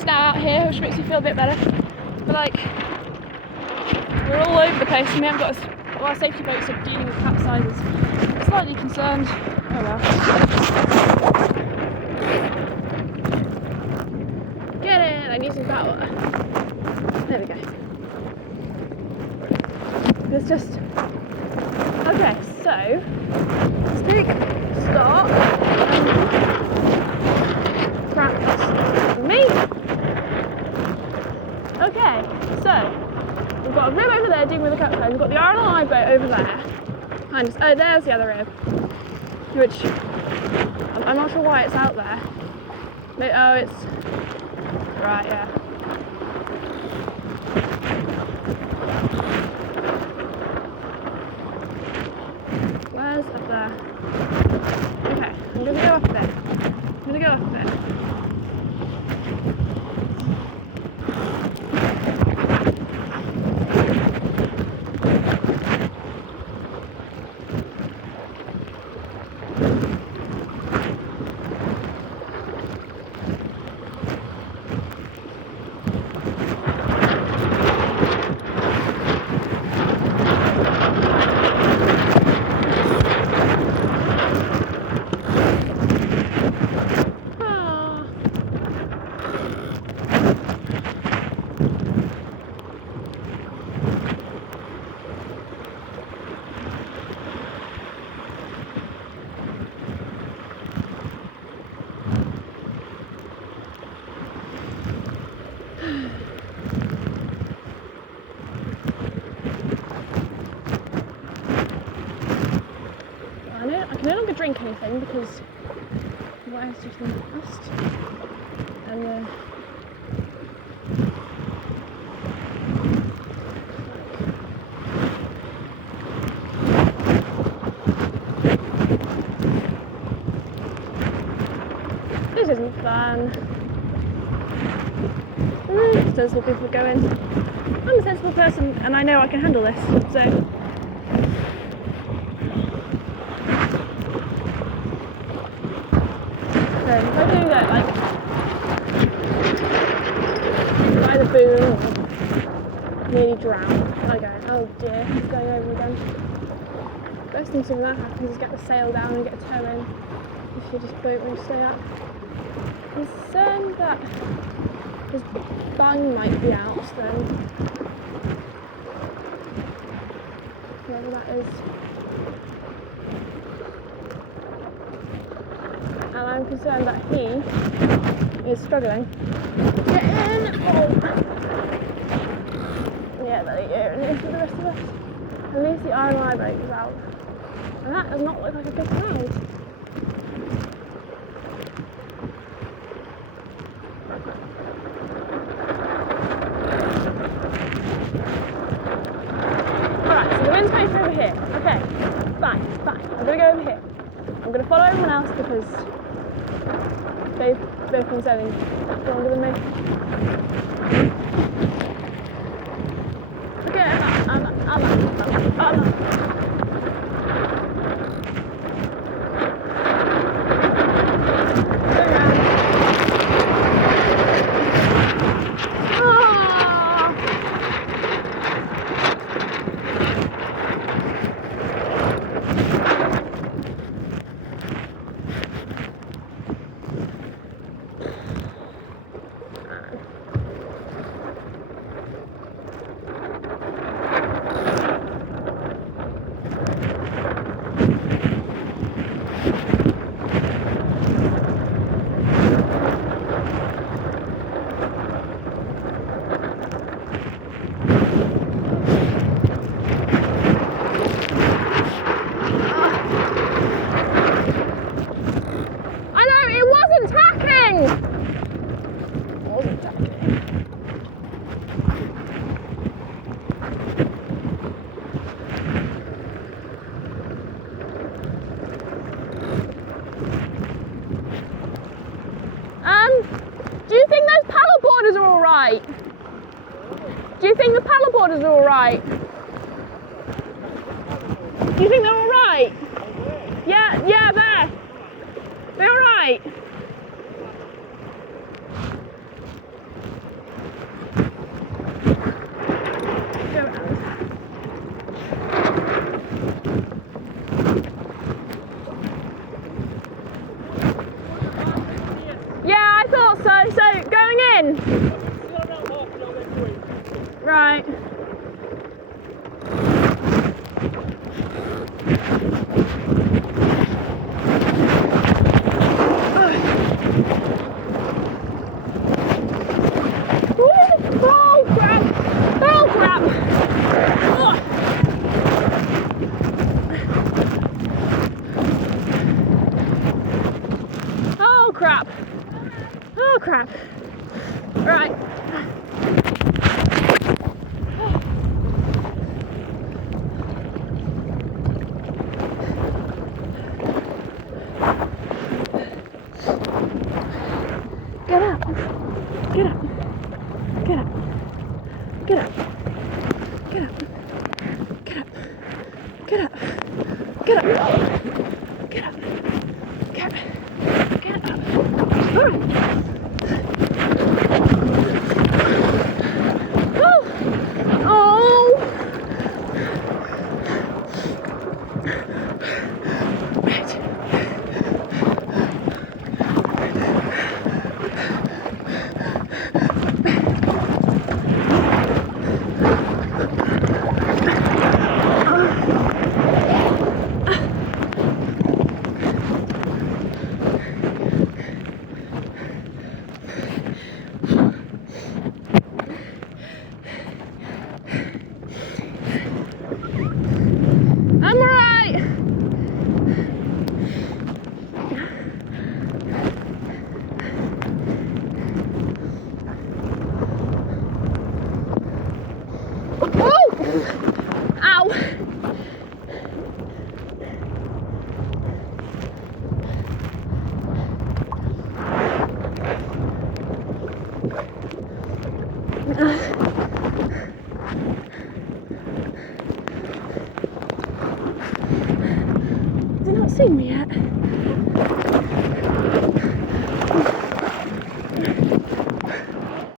is now out here, which makes me feel a bit better. But like, we're all over the place and we haven't got our safety boats are dealing with capsizes. I'm slightly concerned. Oh well. Get in! I'm using power. There we go. It's just... Okay, so let's take stock and practice me. Okay, so we've got a rib over there dealing with the capsize. We've got the RLI boat over there. And oh, there's the other rib, which I'm not sure why it's out there. Maybe, oh, it's right, yeah. Where's up there? Okay, I'm gonna go up there. I'm gonna go up there. I can no longer drink anything because what else just in the past. And this isn't fun. Sensible people go in. I'm a sensible person and I know I can handle this, so if I do that, like, by the boom, or nearly drown, I go, oh dear, it's going over again. Best thing when that happens is get the sail down and get a tow in, if your just boat won't stay up. I'm concerned that his bung might be out then, whatever that is. And I'm concerned that he is struggling to get in. Oh. Yeah, there you go. And it's for the rest of us. At least the RMI boat is out. And that does not look like a big crowd. Alright, so the wind's coming through over here. Okay, fine. I'm going to go over here. I'm going to follow everyone else because they've both been sailing longer than me. Okay, I'm up. Do you think those paddle boarders are all right? Do you think the paddle boarders are all right? Do you think they're all right? Yeah, there. They're all right. Right. Get up. Get up. Get up. Get up. Get up. Get up. Get up. Get up. Get up. Get up. Get up. All right. Oh. Oh. Right. I'm alright. Oh! Ow! Has he not seen me yet?